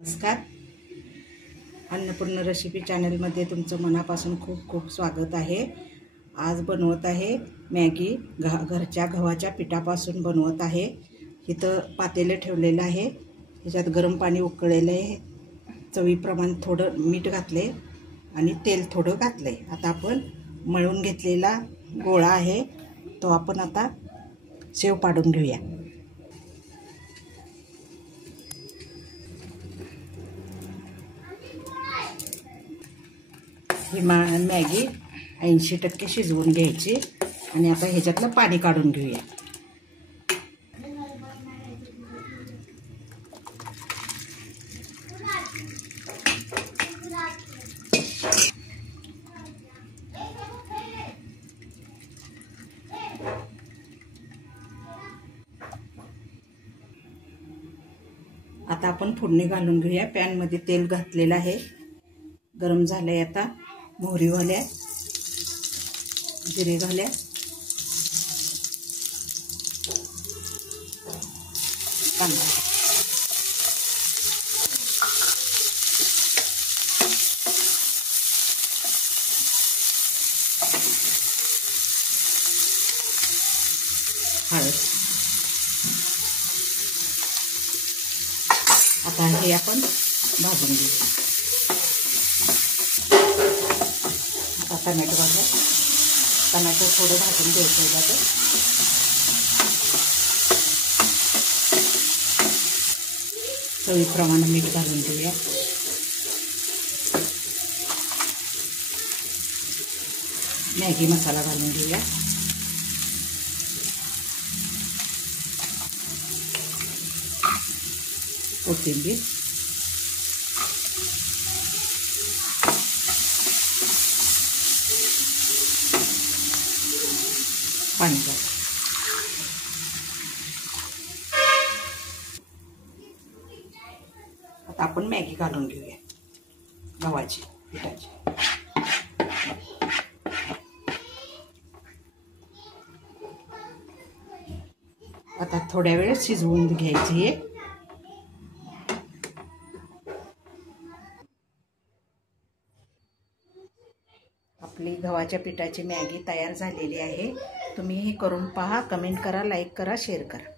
नमस्कार. अन्नपूर्ण रेसिपी चॅनलमध्ये तुमचं मनापासून खूप खूप स्वागत आहे. आज बनवत आहे मॅगी. घरच्या गव्हाच्या पिठापासून बनवत आहे. इथं पातेले ठेवलेलं आहे. त्याच्यात गरम पाणी उकळलेलं आहे. चवीप्रमाणे थोडं मीठ घातले आणि तेल थोडं घातले. आता आपण मळून घेतलेला गोळा आहे तो आपण आता शेव पाडून घेऊया. ही मॅगी 80% शिजवून घ्यायची आणि आता ह्याच्यातलं पाणी काढून घेऊया. आता आपण फोडणी घालून घेऊया. पॅनमध्ये तेल घातलेलं आहे, गरम झालंय. आता मोहरी घाल्या, जिरे घाल्या, कांदा, हळद. आता हे आपण भाजून घेऊ. आता टमॅटो भाजा. टमॅटो थोडं भाजून घ्यायचं जातं. चवीप्रमाणे मीठ घालून घेऊया. मॅगी मसाला घालून घेऊया. कोथिंबीर, पाणी घाल. आता आपण मॅगी घालून घेऊया गव्हाची पिठाची. आता थोड्या वेळ शिजवून घ्यायची आहे. आपली गव्हाच्या पिठाची मॅगी तयार झालेली आहे. तुम्ही हे करून पहा. कमेंट करा, लाईक करा, शेअर करा.